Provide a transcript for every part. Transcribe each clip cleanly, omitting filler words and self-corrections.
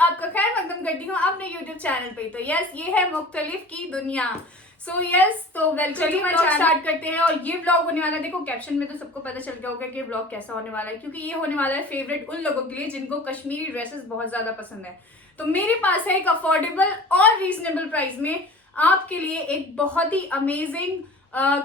आपका खैर मकदम करती हूँ अपने YouTube चैनल पे। तो यस, ये है मुख्तलिफ की दुनिया। सो यस, तो welcome to my channel. Start करते हैं। और ये ब्लॉग होने वाला है, देखो कैप्शन में तो सबको पता चल गया होगा कि ब्लॉग कैसा होने वाला है, क्योंकि ये होने वाला है फेवरेट उन लोगों के लिए जिनको कश्मीरी ड्रेसेस बहुत ज्यादा पसंद है। तो मेरे पास है एक अफोर्डेबल और रीजनेबल प्राइस में आपके लिए एक बहुत ही अमेजिंग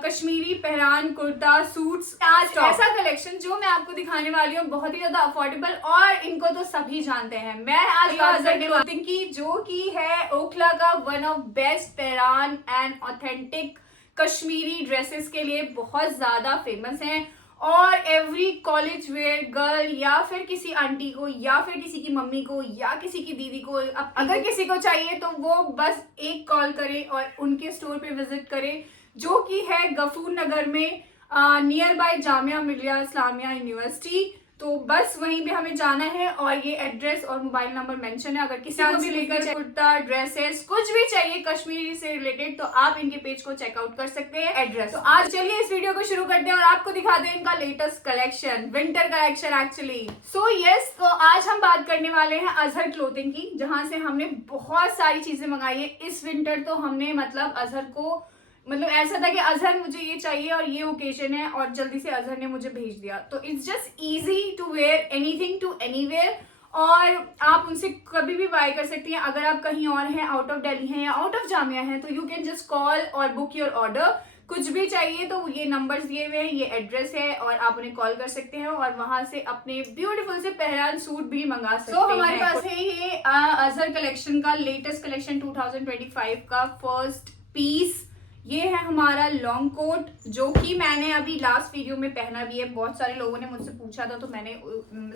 कश्मीरी पहरान कुर्ता सूट्स। आज ऐसा कलेक्शन जो मैं आपको दिखाने वाली हूँ बहुत ही ज्यादा अफोर्डेबल, और इनको तो सभी जानते हैं। मैं आज बात करने वाली हूँ की जो कि है ओखला का one of best pheran and authentic Kashmiri dresses के लिए बहुत ज्यादा फेमस है। और एवरी कॉलेज वेयर गर्ल या फिर किसी आंटी को या फिर किसी की मम्मी को या किसी की दीदी को अगर किसी को चाहिए तो वो बस एक कॉल करे और उनके स्टोर पे विजिट करे, जो कि है गफूर नगर में near by Jamia Millia Islamia university. तो बस वहीं पे हमें जाना है और ये एड्रेस और मोबाइल नंबर मेंशन है। अगर किसी को भी लेकर कुर्ता ड्रेसेस कुछ भी चाहिए कश्मीरी से रिलेटेड तो आप इनके पेज को चेकआउट कर सकते हैं एड्रेस। तो आज चलिए इस वीडियो को शुरू करते हैं और आपको दिखाते हैं इनका latest collection, winter collection actually. सो यस, तो आज हम बात करने वाले हैं अजहर क्लोथिंग की, जहां से हमने बहुत सारी चीजें मंगाई है इस विंटर। तो हमने अजहर को ऐसा था कि अजहर मुझे ये चाहिए और ये ओकेजन है, और जल्दी से अजहर ने मुझे भेज दिया। तो it's just easy to wear anything to anywhere, और आप उनसे कभी भी बाय कर सकती हैं। अगर आप कहीं और हैं, आउट ऑफ दिल्ली हैं या आउट ऑफ जामिया हैं, तो यू कैन जस्ट कॉल और बुक योर ऑर्डर। कुछ भी चाहिए तो ये नंबर्स दिए हुए हैं, ये एड्रेस है, और आप उन्हें कॉल कर सकते हैं और वहां से अपने ब्यूटीफुल से पहरान सूट भी मंगा सकते हैं। हमारे पास है ये अजहर कलेक्शन का लेटेस्ट कलेक्शन 2025 का फर्स्ट पीस। ये है हमारा लॉन्ग कोट, जो कि मैंने अभी लास्ट वीडियो में पहना भी है। बहुत सारे लोगों ने मुझसे पूछा था तो मैंने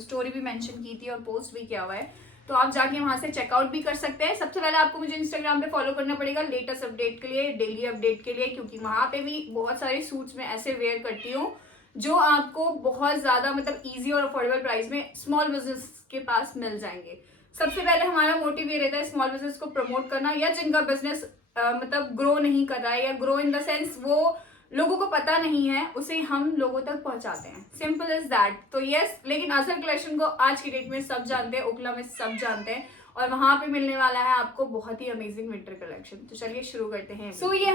स्टोरी भी मेंशन की थी और पोस्ट भी किया हुआ है, तो आप जाके वहां से चेकआउट भी कर सकते हैं। सबसे पहले आपको मुझे इंस्टाग्राम पे फॉलो करना पड़ेगा लेटेस्ट अपडेट के लिए, डेली अपडेट के लिए, क्योंकि वहां पे भी बहुत सारे सूट्स में ऐसे वेयर करती हूँ जो आपको बहुत ज्यादा ईजी और अफोर्डेबल प्राइस में स्मॉल बिजनेस के पास मिल जाएंगे। सबसे पहले हमारा मोटिव ये रहता है स्मॉल बिजनेस को प्रमोट करना, या जिनका बिजनेस ग्रो नहीं कर रहा है, या ग्रो इन द सेंस वो लोगों को पता नहीं है, उसे हम लोगों तक पहुंचाते हैं। Simple is that. तो यस, लेकिन अजहर कलेक्शन को आज की डेट में सब जानते हैं, ओखला में सब जानते हैं, और वहां पे मिलने वाला है आपको बहुत ही अमेजिंग विंटर कलेक्शन। तो चलिए शुरू करते हैं। सो ये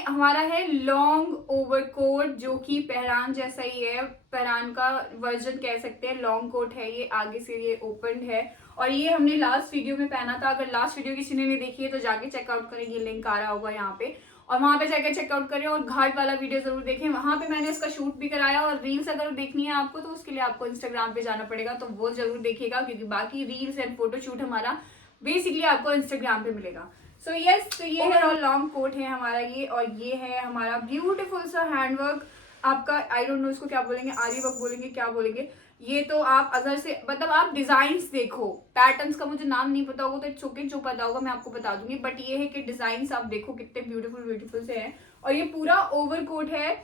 हमारा है लॉन्ग ओवरकोट, जो कि पहरान जैसा ही है, पहरान का वर्जन कह सकते हैं। लॉन्ग कोट है ये, आगे से ये ओपन है, और ये हमने लास्ट वीडियो में पहना था। अगर लास्ट वीडियो किसी ने नहीं देखी है तो जाके चेकआउट करें, ये लिंक आ रहा होगा यहाँ पे, और वहां पे जाकर चेकआउट करें। और घाट वाला वीडियो जरूर देखें, वहां पे मैंने उसका शूट भी कराया। और रील्स अगर देखनी है आपको तो उसके लिए आपको इंस्टाग्राम पे जाना पड़ेगा, तो वो जरूर देखिएगा, क्योंकि बाकी रील्स एंड फोटोशूट हमारा बेसिकली आपको इंस्टाग्राम पे मिलेगा। सो यस, तो ये ओवरऑल लॉन्ग कोट है हमारा ये, और ये है हमारा ब्यूटीफुल सा हैंडवर्क आपका। आई डोंट नो इसको क्या बोलेंगे, आरी वर्क बोलेंगे, क्या बोलेंगे। ये तो आप अगर से आप डिजाइन्स देखो, पैटर्न्स का मुझे नाम नहीं पता होगा तो इट्स ओके, जो पता होगा मैं आपको बता दूंगी। बट ये है कि डिजाइन्स आप देखो कितने ब्यूटीफुल ब्यूटीफुल से हैं। और ये पूरा ओवर कोट है,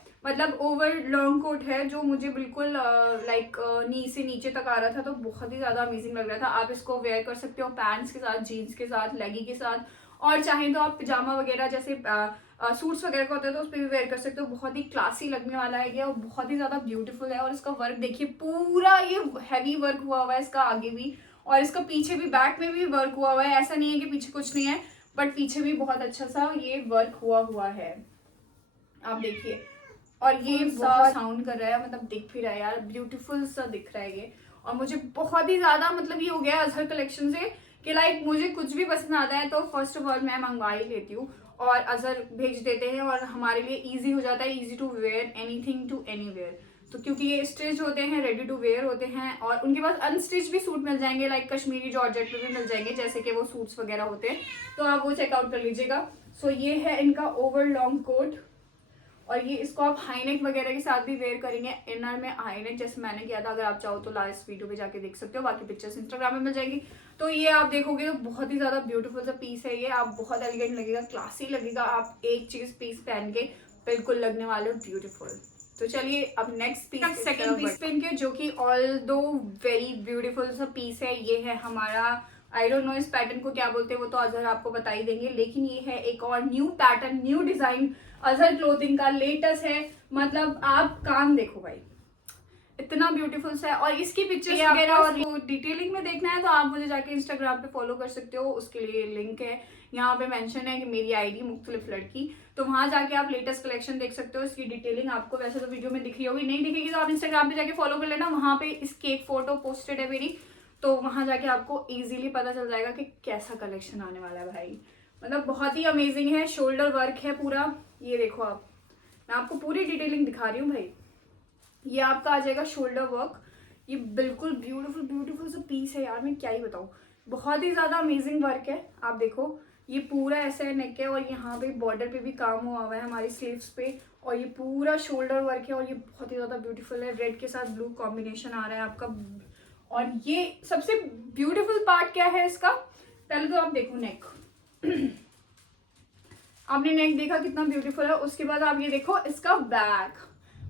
ओवर लॉन्ग कोट है, जो मुझे बिल्कुल नी से नीचे तक आ रहा था, तो बहुत ही ज्यादा अमेजिंग लग रहा था। आप इसको वेयर कर सकते हो पैंट्स के साथ, जीन्स के साथ, लेगी के साथ, और चाहे तो आप पिजामा वगैरह जैसे सूट्स वगैरह का होता है तो उस पर भी वेयर कर सकते हो। बहुत ही क्लासी लगने वाला है ये, और बहुत ही ज्यादा ब्यूटीफुल है। और इसका वर्क देखिए, पूरा ये हैवी वर्क हुआ हुआ है इसका आगे भी, और इसका पीछे भी, बैक में भी वर्क हुआ हुआ है। ऐसा नहीं है कि पीछे कुछ नहीं है, बट पीछे भी बहुत अच्छा सा ये वर्क हुआ है, आप देखिए। और ये बहुत साउंड कर रहा है, दिख भी रहा है यार, ब्यूटीफुल सा दिख रहा है ये। और मुझे बहुत ही ज्यादा ये हो गया अजहर कलेक्शन से कि मुझे कुछ भी पसंद आता है तो फर्स्ट ऑफ ऑल मैं मंगवा ही लेती हूँ, और अजहर भेज देते हैं, और हमारे लिए इजी हो जाता है, easy to wear anything to anywhere. तो क्योंकि ये स्टिच होते हैं, रेडी टू वेयर होते हैं, और उनके पास अनस्टिच भी सूट मिल जाएंगे, कश्मीरी जॉर्जेट पे भी मिल जाएंगे, जैसे कि वो सूट्स वगैरह होते हैं, तो आप वो चेकआउट कर लीजिएगा। सो ये है इनका ओवर लॉन्ग कोट, और ये इसको आप हाईनेक वगैरह के साथ भी वेयर करेंगे। इनर में हाईनेक जैसे मैंने किया था, अगर आप चाहो तो लास्ट वीडियो पे जाके देख सकते हो, बाकी पिक्चर्स इंस्टाग्राम में मिल जाएंगी। तो ये आप देखोगे तो बहुत ही ज्यादा ब्यूटीफुल सा पीस है ये, आप बहुत एलिगेंट लगेगा, क्लासी लगेगा। आप एक चीज पीस पहन के बिल्कुल लगने वाले हो ब्यूटीफुल। तो चलिए अब नेक्स्ट पीस, सेकंड पीस पहन के, जो कि ऑल दो वेरी ब्यूटीफुल सा पीस है। ये है हमारा, आई डोंट नो इस पैटर्न को क्या बोलते हैं, वो तो अजहर आपको बता ही देंगे, लेकिन ये है एक और new pattern, new design Azhar clothing का लेटेस्ट है। आप काम देखो भाई, इतना ब्यूटीफुल सा है। और इसकी पिक्चर्स वगैरह और डिटेलिंग में देखना है तो आप मुझे जाके इंस्टाग्राम पे फॉलो कर सकते हो, उसके लिए लिंक है यहाँ पे मेंशन है कि मेरी आईडी मुख्तलिफ लड़की, तो वहां जाके आप लेटेस्ट कलेक्शन देख सकते हो। इसकी डिटेलिंग आपको वैसे तो वीडियो में दिख रही होगी, नहीं दिखेगी तो आप इंस्टाग्राम पे जाके फॉलो कर लेना, वहां पे इसकी एक फोटो पोस्टेड है मेरी, तो वहां जाके आपको इजीली पता चल जाएगा कि कैसा कलेक्शन आने वाला है भाई। मतलब बहुत ही अमेजिंग है, शोल्डर वर्क है पूरा, ये देखो आप, मैं आपको पूरी डिटेलिंग दिखा रही हूँ भाई। ये आपका आ जाएगा शोल्डर वर्क, ये बिल्कुल ब्यूटीफुल ब्यूटीफुल सा पीस है यार, मैं क्या ही बताऊँ, बहुत ही ज्यादा अमेजिंग वर्क है। आप देखो ये पूरा ऐसा नेक है और यहाँ पे बॉर्डर पे भी काम हुआ है हमारी स्लीव्स पे, और ये पूरा शोल्डर वर्क है और ये बहुत ही ज्यादा ब्यूटीफुल है। रेड के साथ ब्लू कॉम्बिनेशन आ रहा है आपका। और ये सबसे ब्यूटीफुल पार्ट क्या है इसका, पहले तो आप देखो नेक आपने नेक देखा कितना ब्यूटीफुल है, उसके बाद आप ये देखो इसका बैक,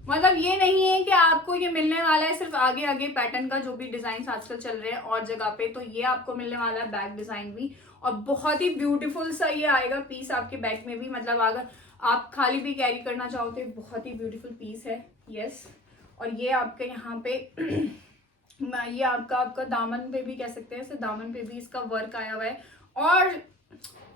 मतलब ये नहीं है कि आपको ये मिलने वाला है सिर्फ आगे आगे पैटर्न का, जो भी डिजाइन आजकल चल रहे हैं और जगह पे, तो ये आपको मिलने वाला है बैक डिजाइन भी, और बहुत ही ब्यूटीफुल सा ये आएगा पीस आपके बैक में भी। मतलब अगर आप खाली भी कैरी करना चाहो तो बहुत ही ब्यूटीफुल पीस है। यस, और ये आपके यहाँ पे ये आपका दामन पे भी कह सकते हैं, इसे दामन पे भी इसका वर्क आया हुआ है। और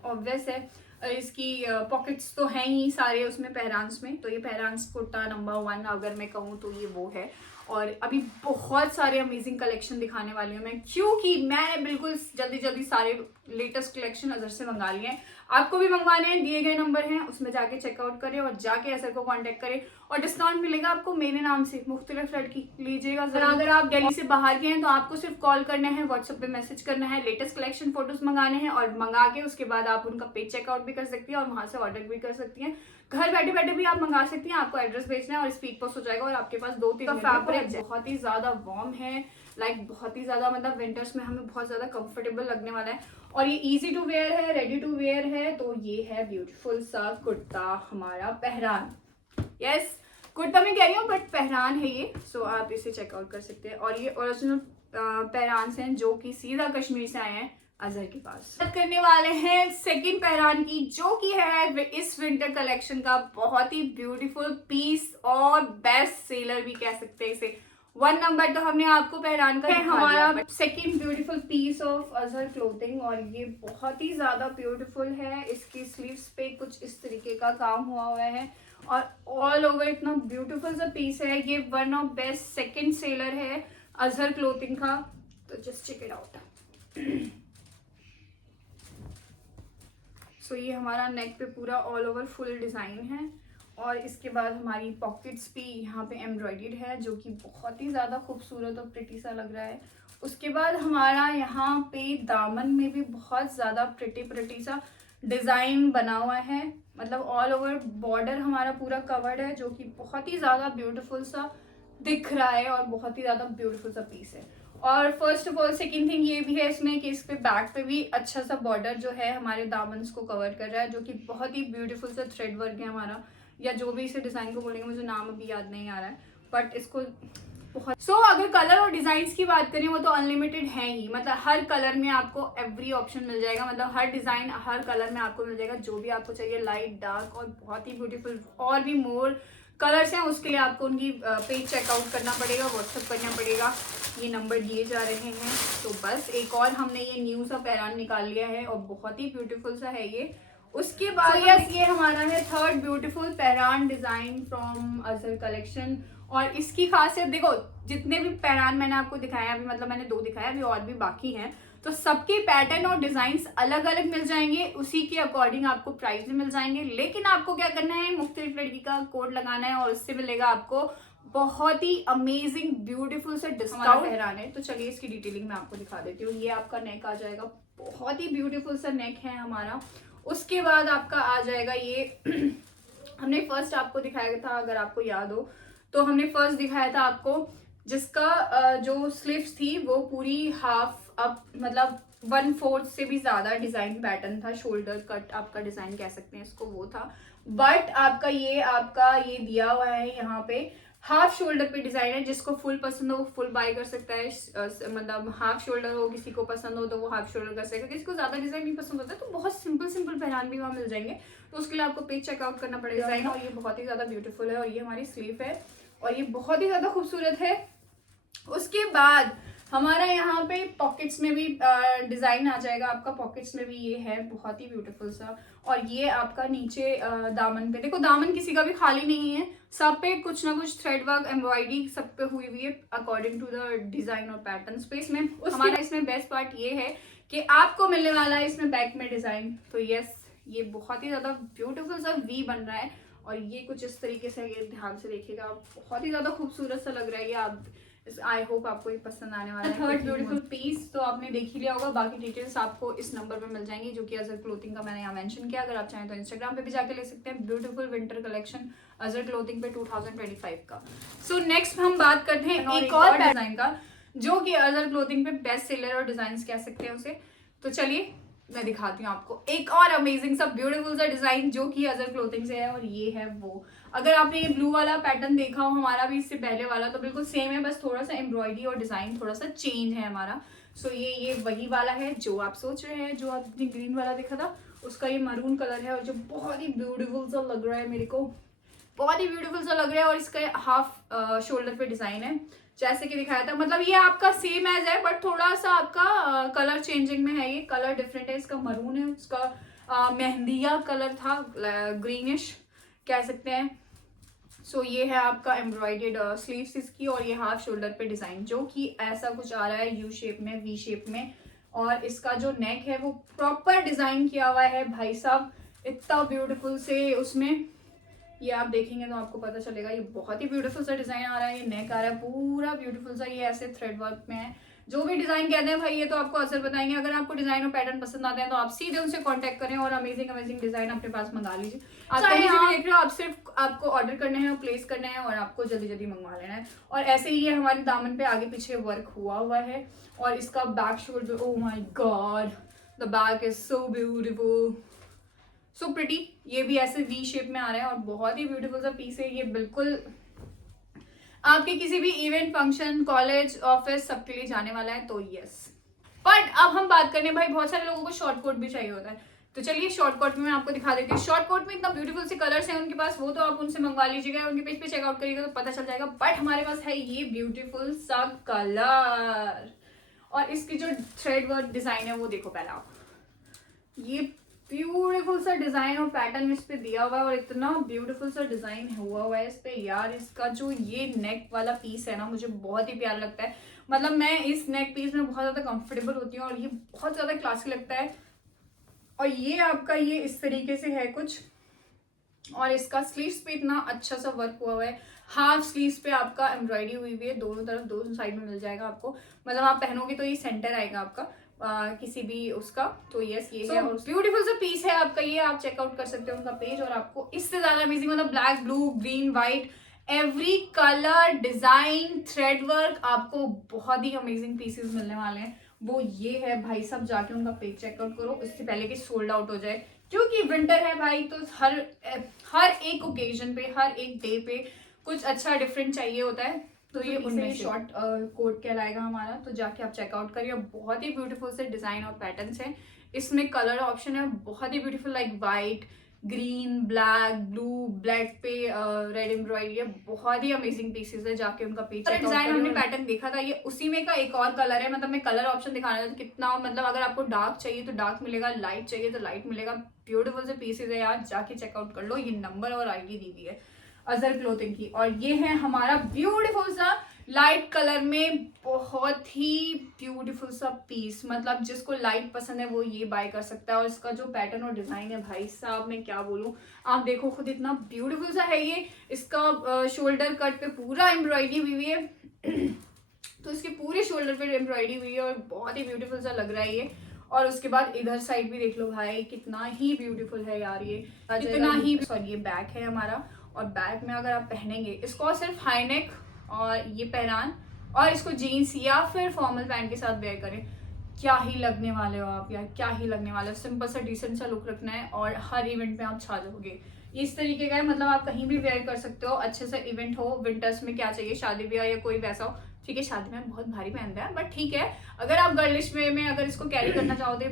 ऑब्वियस है इसकी पॉकेट्स तो हैं ही सारे उसमें पहरान्स में, तो ये पहरान्स कुर्ता नंबर 1 अगर मैं कहूँ तो ये वो है। और अभी बहुत सारे अमेजिंग कलेक्शन दिखाने वाली हूँ मैं, क्योंकि मैंने बिल्कुल जल्दी जल्दी सारे लेटेस्ट कलेक्शन अजहर से मंगा लिए हैं। आपको भी मंगवाने हैं, दिए गए नंबर हैं उसमें जाके चेकआउट करें और जाके अजहर को कांटेक्ट करें, और डिस्काउंट मिलेगा आपको मेरे नाम से, मुख्तलिफ लड़की लीजिएगा। अगर आप दिल्ली से बाहर के हैं तो आपको सिर्फ कॉल करना है, व्हाट्सएप पे मैसेज करना है, लेटेस्ट कलेक्शन फोटोज मंगाने हैं, और मंगा के उसके बाद आप उनका पेज चेकआउट भी कर सकती हैं और वहां से ऑर्डर भी कर सकती हैं। घर बैठे बैठे भी आप मंगा सकती हैं, आपको एड्रेस भेजना है और स्पीड पोस्ट हो जाएगा और आपके पास 2-3 फैब्रिक बहुत ही ज्यादा वार्म है, लाइक बहुत ही ज्यादा, मतलब विंटर्स में हमें बहुत ज्यादा कंफर्टेबल लगने वाला है। और ये इजी टू वेयर है, रेडी टू वेयर है। तो ये है ब्यूटीफुल सा कुर्ता हमारा पहरान। यस, कुर्ता में कह रही हूँ बट पहरान है ये, सो आप इसे चेकआउट कर सकते हैं। और ये ओरिजिनल पहरान हैं जो कि सीधा कश्मीर से आए हैं अजहर के पास। बात करने वाले हैं सेकंड पहरान की, जो कि है इस विंटर कलेक्शन का बहुत ही ब्यूटीफुल पीस और बेस्ट सेलर भी कह सकते हैं इसे। 1 नंबर तो हमने आपको पहरान का है हमारा second beautiful piece of Azhar clothing, और ये बहुत ही ज्यादा ब्यूटीफुल है। इसकी स्लीव्स पे कुछ इस तरीके का काम हुआ है और ऑल ओवर इतना ब्यूटीफुल सा पीस है। ये 1 ऑफ बेस्ट सेकंड सेलर है अजहर क्लोथिंग का, तो जस्ट चेक इट आउट। सो ये हमारा नेक पे पूरा ऑल ओवर फुल डिजाइन है, और इसके बाद हमारी पॉकेट्स भी यहाँ पे एम्ब्रॉयडर्ड है जो कि बहुत ही ज़्यादा खूबसूरत और प्रिटी सा लग रहा है। उसके बाद हमारा यहाँ पे दामन में भी बहुत ज़्यादा प्रिटी सा डिज़ाइन बना हुआ है, मतलब ऑल ओवर बॉर्डर हमारा पूरा कवर्ड है, जो कि बहुत ही ज़्यादा ब्यूटीफुल सा दिख रहा है और बहुत ही ज़्यादा ब्यूटीफुल सा पीस है। और first of all second thing ये भी है इसमें कि इस पे बैक पे भी अच्छा सा बॉर्डर जो है हमारे दामन्स को कवर कर रहा है, जो कि बहुत ही ब्यूटीफुल सा थ्रेड वर्क है हमारा, या जो भी इसे डिज़ाइन को बोलेंगे, मुझे नाम अभी याद नहीं आ रहा है, बट इसको बहुत अगर कलर और डिजाइन की बात करें वो तो अनलिमिटेड है ही, मतलब हर कलर में आपको एवरी ऑप्शन मिल जाएगा, मतलब हर डिजाइन हर कलर में आपको मिल जाएगा जो भी आपको चाहिए, लाइट डार्क और बहुत ही ब्यूटीफुल और भी मोर कलर्स हैं। उसके लिए आपको उनकी पेज चेकआउट करना पड़ेगा, व्हाट्सअप करना पड़ेगा, ये नंबर दिए जा रहे हैं। तो बस एक और हमने ये न्यू सा पहरान निकाल लिया है और बहुत ही ब्यूटीफुल सा है ये। उसके बाद यस, ये हमारा है third beautiful pheran design from Azhar collection. और इसकी खासियत देखो, जितने भी पहरान मैंने आपको दिखाया अभी, मतलब मैंने 2 दिखाया, अभी और भी बाकी हैं, तो सबके पैटर्न और डिजाइन अलग अलग मिल जाएंगे, उसी के अकॉर्डिंग आपको प्राइस भी मिल जाएंगे। लेकिन आपको क्या करना है, मुख्तलिफ लड़की का कोड लगाना है और उससे मिलेगा आपको बहुत ही अमेजिंग ब्यूटीफुल से डिस्काउंट पहरान है। तो चलिए इसकी डिटेलिंग मैं आपको दिखा देती हूँ। ये आपका नेक आ जाएगा, बहुत ही ब्यूटीफुल सा नेक है हमारा। उसके बाद आपका आ जाएगा ये हमने फर्स्ट आपको दिखाया था, अगर आपको याद हो तो हमने फर्स्ट दिखाया था आपको, जिसका जो स्लीव्स थी वो पूरी हाफ अप, मतलब 1/4 से भी ज्यादा डिजाइन पैटर्न था, शोल्डर कट आपका डिजाइन कह सकते हैं इसको, वो था। बट आपका ये दिया हुआ है यहाँ पे हाफ शोल्डर पे डिजाइन है। जिसको फुल पसंद हो वो फुल बाय कर सकता है, मतलब हाफ शोल्डर हो, किसी को पसंद हो तो वो हाफ शोल्डर कर सकता है, किसी को ज्यादा डिजाइन नहीं पसंद होता है तो बहुत सिंपल पहरान भी वहाँ मिल जाएंगे। तो उसके लिए आपको पेज चेकआउट करना पड़ेगा डिजाइन, और ये बहुत ही ज्यादा ब्यूटीफुल है। और ये हमारी स्लीव है और ये बहुत ही ज्यादा खूबसूरत है। उसके बाद हमारा यहाँ पे पॉकेट्स में भी डिजाइन आ जाएगा आपका। पॉकेट्स में भी ये है बहुत ही ब्यूटीफुल सा। और ये आपका नीचे दामन पे देखो, दामन किसी का भी खाली नहीं है, सब पे कुछ ना कुछ थ्रेड वर्क एम्ब्रॉयडरी सब पे हुई हुई है अकॉर्डिंग टू द डिजाइन और पैटर्न पे। इसमें हमारा इसमें बेस्ट पार्ट ये है कि आपको मिलने वाला है इसमें बैक में डिजाइन। तो यस, ये बहुत ही ज्यादा ब्यूटीफुल सा वी बन रहा है और ये कुछ इस तरीके से, ये ध्यान से देखिएगा, बहुत ही ज्यादा खूबसूरत सा लग रहा है ये। आप आई होप आपको ये पसंद आने वाला है। थर्ड ब्यूटीफुल पीस तो आपने देख ही लिया होगा, बाकी डिटेल्स आपको इस नंबर पे मिल जाएंगी जो कि अजर क्लोथिंग का मैंने यहाँ मेंशन किया। अगर आप चाहें तो इंस्टाग्राम पे भी जाके ले सकते हैं। ब्यूटीफुल विंटर कलेक्शन अजर क्लोथिंग पे 2025 का। सो नेक्स्ट हम बात करते हैं एक और डिजाइन का जो कि अजर क्लोथिंग पे बेस्ट सेलर और डिजाइन कह सकते हैं उसे। तो चलिए मैं दिखाती हूँ आपको एक और अमेजिंग सा ब्यूटीफुल सा डिजाइन जो कि अजर क्लोथिंग से है। और ये है वो, अगर आपने ये ब्लू वाला पैटर्न देखा हो हमारा भी इससे पहले वाला, तो बिल्कुल सेम है, बस थोड़ा सा एम्ब्रॉयडरी और डिजाइन थोड़ा सा चेंज है हमारा। सो ये वही वाला है जो आप सोच रहे हैं, जो आपने ग्रीन वाला देखा था उसका ये मरून कलर है और जो बहुत ही ब्यूटीफुल सा लग रहा है मेरे को, बहुत ही ब्यूटीफुल सा लग रहा है। और इसका हाफ शोल्डर पे डिजाइन है जैसे कि दिखाया था, मतलब ये आपका सेम एज है बट थोड़ा सा आपका कलर चेंजिंग में है, ये कलर डिफरेंट है। इसका मरून है, उसका मेहंदिया कलर था, ग्रीनिश कह सकते हैं। सो ये है आपका एम्ब्रॉयडेड स्लीव्स इसकी और ये हाफ शोल्डर पे डिजाइन जो कि ऐसा कुछ आ रहा है यू शेप में, वी शेप में। और इसका जो नेक है वो प्रॉपर डिजाइन किया हुआ है भाई साहब, इतना ब्यूटीफुल से उसमें। ये आप देखेंगे तो आपको पता चलेगा, ये बहुत ही ब्यूटीफुल सा डिजाइन आ रहा है। ये नेक आ रहा है पूरा ब्यूटीफुल सा, ये ऐसे थ्रेड वर्क में है। जो भी डिजाइन कहते हैं भाई ये तो आपको अजर बताएंगे। अगर आपको डिजाइन और पैटर्न पसंद आते हैं तो आप सीधे उनसे कांटेक्ट करें और अमेजिंग डिजाइन अपने पास मंगा लीजिए। आप कहीं से भी देख रहे हो, आप सिर्फ आपको ऑर्डर करने हैं, प्लेस करने हैं और आपको जल्दी मंगवा लेना है। और ऐसे ही ये हमारे दामन पे आगे पीछे वर्क हुआ है। और इसका back shoulder, oh my God, the back is so beautiful, so pretty. ये भी ऐसे वी शेप में आ रहा है और बहुत ही ब्यूटीफुल सा पीस है ये। बिल्कुल आपके किसी भी इवेंट, फंक्शन, कॉलेज, ऑफिस सबके लिए जाने वाला है। तो यस, बट अब हम बात करने, भाई बहुत सारे लोगों को शॉर्ट कोट भी चाहिए होता है, तो चलिए शॉर्ट कोट में मैं आपको दिखा देती हूँ। शॉर्ट कोट में इतना ब्यूटीफुल से कलर्स हैं उनके पास, वो तो आप उनसे मंगवा लीजिएगा, उनके पेज पे चेकआउट करिएगा तो पता चल जाएगा। बट हमारे पास है ये ब्यूटीफुल सा कलर और इसकी जो थ्रेड वर्क डिजाइन है वो देखो पहले आप। ये ब्यूटीफुल सा डिजाइन और पैटर्न इस पे दिया हुआ है और इतना ब्यूटीफुल सा डिजाइन हुआ है इस पे यार। इसका जो ये नेक वाला पीस है ना, मुझे बहुत ही प्यारा लगता है। मतलब मैं इस नेक पीस में बहुत ज्यादा कंफर्टेबल होती हूँ और ये बहुत ज्यादा क्लासी लगता है। और ये आपका ये इस तरीके से है कुछ, और इसका स्लीव्स पे इतना अच्छा सा वर्क हुआ है। हाफ स्लीव्स पे आपका एम्ब्रॉयडरी हुई हुई है, दोनों तरफ, दोनों साइड में मिल जाएगा आपको। मतलब आप पहनोगे तो ये सेंटर आएगा आपका किसी भी उसका। तो यस, ये है और ब्यूटीफुल सा पीस है आपका ये। आप चेकआउट कर सकते हो उनका पेज और आपको इससे ज्यादा अमेजिंग, मतलब black, blue, green, white, every colour, design, thread work, आपको बहुत ही अमेजिंग पीसेस मिलने वाले हैं। वो ये है भाई साहब, जाके उनका पेज चेकआउट करो इससे पहले कि सोल्ड आउट हो जाए, क्योंकि विंटर है भाई। तो हर एक ओकेजन पे, हर एक डे पे कुछ अच्छा डिफरेंट चाहिए होता है। तो ये उनमें शॉर्ट कोट कहलाएगा हमारा। तो जाके आप चेकआउट करिए, बहुत ही ब्यूटीफुल से डिजाइन और पैटर्न्स हैं। इसमें कलर ऑप्शन है बहुत ही beautiful, like white, green, black, blue, black पे रेड एम्ब्रॉयडरी है। बहुत ही अमेजिंग पीसेस है, जाके उनका पेज चेकआउट करिए। डिजाइन हमने पैटर्न देखा था, ये उसी में का एक और कलर है। मतलब मैं कलर ऑप्शन दिखाना था कितना, मतलब अगर आपको डार्क चाहिए तो डार्क मिलेगा, लाइट चाहिए तो लाइट मिलेगा। ब्यूटीफुल से पीसेस है यार, जाके चेकआउट कर लो। ये नंबर और आईडी दी हुई है अजर क्लोथिंग की। और ये है हमारा ब्यूटीफुल सा लाइट कलर में बहुत ही ब्यूटीफुल सा पीस। मतलब जिसको लाइट पसंद है वो ये बाय कर सकता है। और इसका जो पैटर्न और डिजाइन है भाई साहब, मैं क्या बोलूं, आप देखो खुद, इतना ब्यूटीफुल सा है ये। इसका शोल्डर कट पे पूरा एम्ब्रॉयडरी हुई है तो इसके पूरे शोल्डर पे एम्ब्रॉयडरी हुई है और बहुत ही ब्यूटीफुल सा लग रहा है ये। और उसके बाद इधर साइड भी देख लो भाई, कितना ही ब्यूटीफुल है यार ये, कितना ही। सॉरी, ये बैक है हमारा। और बैक में अगर आप पहनेंगे इसको सिर्फ हाई नेक और ये पहनान और इसको जीन्स या फिर फॉर्मल पैंट के साथ वेयर करें, क्या ही लगने वाले हो आप यार, क्या ही लगने वाले हो। सिंपल सा डिसेंट सा लुक रखना है और हर इवेंट में आप छा जाओगे। इस तरीके का है, मतलब आप कहीं भी वेयर कर सकते हो। अच्छे से इवेंट हो, विंटर्स में क्या चाहिए, शादी ब्याह या कोई वैसा हो, ठीक है। शादी में बहुत भारी पहनते हैं बट ठीक है, अगर आप गर्लिश वे में अगर इसको कैरी करना चाहोगे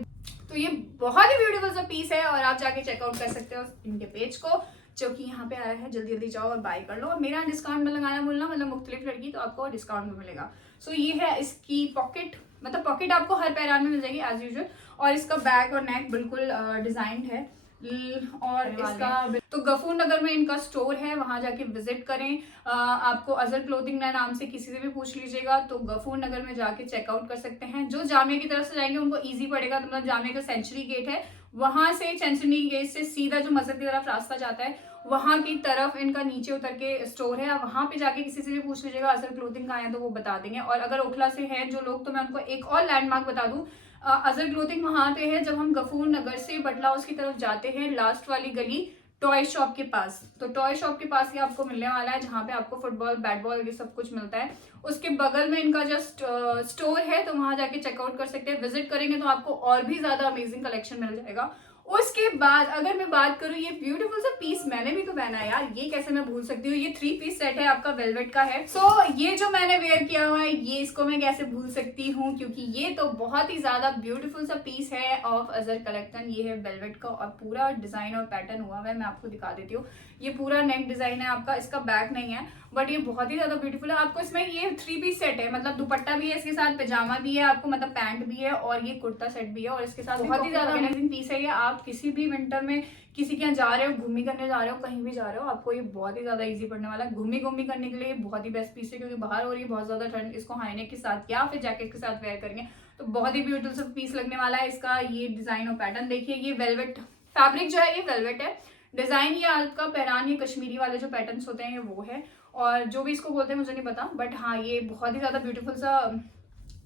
तो ये बहुत ही ब्यूटीफुल सा पीस है। और आप जाके चेकआउट कर सकते हो इनके पेज को। जो कि यहाँ पे आ रहा है। जल्दी जल्दी जाओ और बाय कर लो, और मेरा डिस्काउंट में लगाना भूलना, मतलब मुख्तलिफ लड़की तो आपको डिस्काउंट में मिलेगा। सो ये है इसकी पॉकेट, मतलब पॉकेट आपको हर पैरान में मिल जाएगी एज यूजुअल, और इसका बैक और नेक बिल्कुल डिजाइंड है। और इसका तो गफूर नगर में इनका स्टोर है, वहां जाके विजिट करें। आपको अजहर क्लोथिंग नाम से किसी से भी पूछ लीजिएगा तो गफूर नगर में जाके चेकआउट कर सकते हैं। जो जामिया की तरफ से जाएंगे उनको इजी पड़ेगा, मतलब जामिया का सेंचुरी गेट है, वहां से सेंचुरी गेट से सीधा जो मस्जिद की तरफ रास्ता जाता है वहां की तरफ इनका नीचे उतर के स्टोर है। वहां पे जाके किसी से भी पूछ लीजिएगा अजहर क्लोथिंग का है तो वो बता देंगे। और अगर ओखला से हैं जो लोग तो मैं उनको एक और लैंडमार्क बता दूं, अजहर क्लोथिंग वहां पे है जब हम गफूर नगर से बटला हाउस की तरफ जाते हैं, लास्ट वाली गली टॉय शॉप के पास। तो टॉय शॉप के पास ही आपको मिलने वाला है, जहाँ पे आपको फुटबॉल बैट बॉल ये सब कुछ मिलता है। उसके बगल में इनका जस्ट स्टोर है, तो वहां जाके चेकआउट कर सकते हैं। विजिट करेंगे तो आपको और भी ज्यादा अमेजिंग कलेक्शन मिल जाएगा। उसके बाद अगर मैं बात करूं, ये ब्यूटीफुल सा पीस मैंने भी तो पहना है यार, ये कैसे मैं भूल सकती हूँ। ये 3 पीस सेट है आपका, वेलवेट का है। सो ये जो मैंने वेयर किया हुआ है ये इसको मैं कैसे भूल सकती हूँ, क्योंकि ये तो बहुत ही ज्यादा ब्यूटीफुल सा पीस है ऑफ अजहर कलेक्शन। ये है वेलवेट का और पूरा डिजाइन और पैटर्न हुआ है, मैं आपको दिखा देती हूँ। ये पूरा नेक डिजाइन है आपका, इसका बैक नहीं है बट ये बहुत ही ज्यादा ब्यूटीफुल है। आपको इसमें ये 3 पीस सेट है, मतलब दुपट्टा भी है इसके साथ, पजामा भी है आपको, मतलब पैंट भी है और ये कुर्ता सेट भी है, और इसके साथ बहुत ही ज्यादा अमेजिंग पीस है ये। आप किसी भी विंटर में किसी के यहाँ जा रहे हो, घूमी करने जा रहे हो, कहीं भी जा रहे हो, आपको ये बहुत ही ज्यादा इजी पड़ने वाला है। घूमी करने के लिए बहुत ही बेस्ट पीस है, क्योंकि बाहर हो रही है बहुत ज्यादा ठंड, इसको हाईनेक के साथ या फिर जैकेट के साथ वेयर करेंगे तो बहुत ही ब्यूटीफुल सा पीस लगने वाला है। इसका ये डिजाइन और पैटर्न देखिए, ये वेलवेट फैब्रिक जो है ये वेलवेट है, डिजाइन ये आपका पहरान, ये कश्मीरी वाले जो पैटर्न्स होते हैं ये वो है, और जो भी इसको बोलते हैं मुझे नहीं पता, बट हाँ ये बहुत ही ज्यादा ब्यूटीफुल सा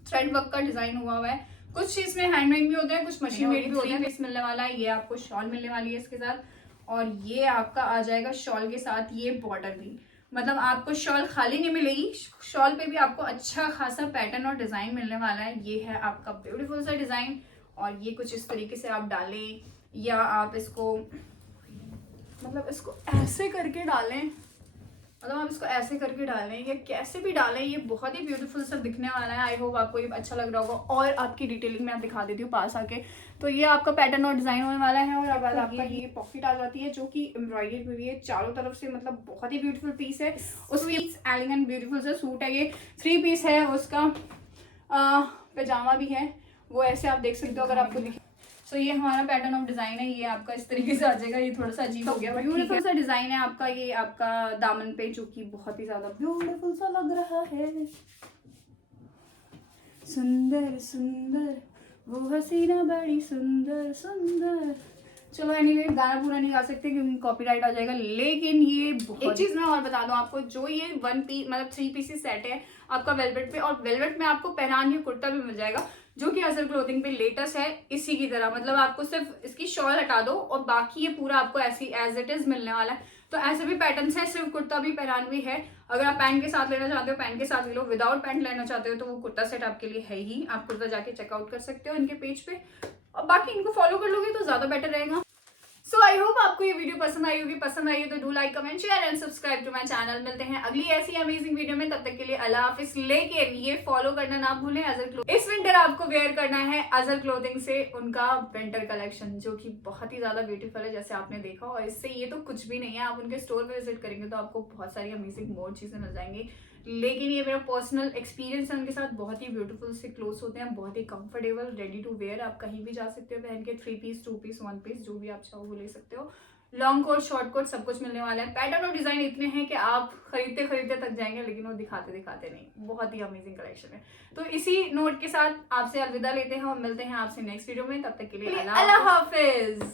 थ्रेड वर्क का डिजाइन हुआ है। कुछ इसमें हैंडमेड भी होते हैं, कुछ मशीन मेड भी होते हैं। पीस मिलने वाला है, ये आपको शॉल मिलने वाली है इसके साथ, और ये आपका आ जाएगा शॉल के साथ ये बॉर्डर भी, मतलब आपको शॉल खाली नहीं मिलेगी, शॉल पे भी आपको अच्छा खासा पैटर्न और डिजाइन मिलने वाला है। ये है आपका ब्यूटीफुल सा डिजाइन, और ये कुछ इस तरीके से आप डालें, या आप इसको मतलब इसको ऐसे करके डालें, मतलब आप इसको ऐसे करके डालें या कैसे भी डालें, ये बहुत ही ब्यूटीफुल सा दिखने वाला है। आई होप आपको ये अच्छा लग रहा होगा। और आपकी डिटेलिंग में आप दिखा देती हूँ पास आके, तो ये आपका पैटर्न और डिजाइन होने वाला है। और अब आपका ये पॉकेट आ जाती है जो कि एम्ब्रॉयडरी हुई है चारों तरफ से, मतलब बहुत ही ब्यूटीफुल पीस है। उसकी एलिगेंट ब्यूटीफुल सा सूट है, ये 3 पीस है, उसका पजामा भी है, वो ऐसे आप देख सकते हो अगर आपको दिखे। तो ये हमारा पैटर्न ऑफ डिजाइन है, ये आपका इस तरीके से आ जाएगा। ये थोड़ा सा अजीब हो गया, ब्यूटीफुल सा डिजाइन है आपका, ये आपका दामन पे, जो कि बहुत ही ज्यादा ब्यूटीफुल सा लग रहा है। सुंदर सुंदर वो हसीना बड़ी सुंदर सुंदर। चलो एनीवे गाना पूरा नहीं गा सकते क्योंकि कॉपीराइट आ जाएगा, लेकिन ये एक चीज मैं और बता दूं आपको, जो ये 1 पीस मतलब 3 पीस सेट है आपका वेलवेट पे, और वेलवेट में आपको पहनान ये कुर्ता भी मिल जाएगा जो कि अजहर क्लोथिंग पे लेटेस्ट है इसी की तरह। मतलब आपको सिर्फ इसकी शॉल हटा दो और बाकी ये पूरा आपको ऐसी एज इट इज मिलने वाला है। तो ऐसे भी पैटर्न्स है, सिर्फ कुर्ता भी पहनान भी है। अगर आप पैंट के साथ लेना चाहते हो पैंट के साथ ले लो, विदाउट पैंट लेना चाहते हो तो वो कुर्ता सेट आपके लिए है ही, आप कुर्ता जाके चेकआउट कर सकते हो इनके पेज पे, और बाकी इनको फॉलो कर लोगे तो ज्यादा बेटर रहेगा। सो आई होप आपको ये वीडियो पसंद आई होगी। पसंद आई हो तो do like comment share and subscribe to my channel. मिलते हैं अगली ऐसी अमेजिंग वीडियो में, तब तक के लिए अल्लाह हाफिज। लेकिन ये फॉलो करना ना भूलें अजहर क्लोथिंग। इस विंटर आपको वेयर करना है अजहर क्लोथिंग से उनका विंटर कलेक्शन, जो कि बहुत ही ज्यादा ब्यूटीफुल है जैसे आपने देखा। और इससे ये तो कुछ भी नहीं है, आप उनके स्टोर पे विजिट करेंगे तो आपको बहुत सारी अमेजिंग मोर चीजें मिल जाएंगी। लेकिन ये मेरा पर्सनल एक्सपीरियंस है उनके साथ, बहुत ही ब्यूटीफुल से क्लोथ होते हैं, बहुत ही कंफर्टेबल, रेडी टू वेयर। आप कहीं भी जा सकते हो पहन के, 3 पीस 2 पीस 1 पीस जो भी आप चाहो वो ले सकते हो। लॉन्ग कोट शॉर्ट कोट सब कुछ मिलने वाला है। पैटर्न और डिजाइन इतने हैं कि आप खरीदते खरीदते थक जाएंगे, लेकिन वो दिखाते दिखाते नहीं। बहुत ही अमेजिंग कलेक्शन है। तो इसी नोट के साथ आपसे अलविदा लेते हैं और मिलते हैं आपसे नेक्स्ट वीडियो में। तब तक के लिए अल्लाह हाफिज।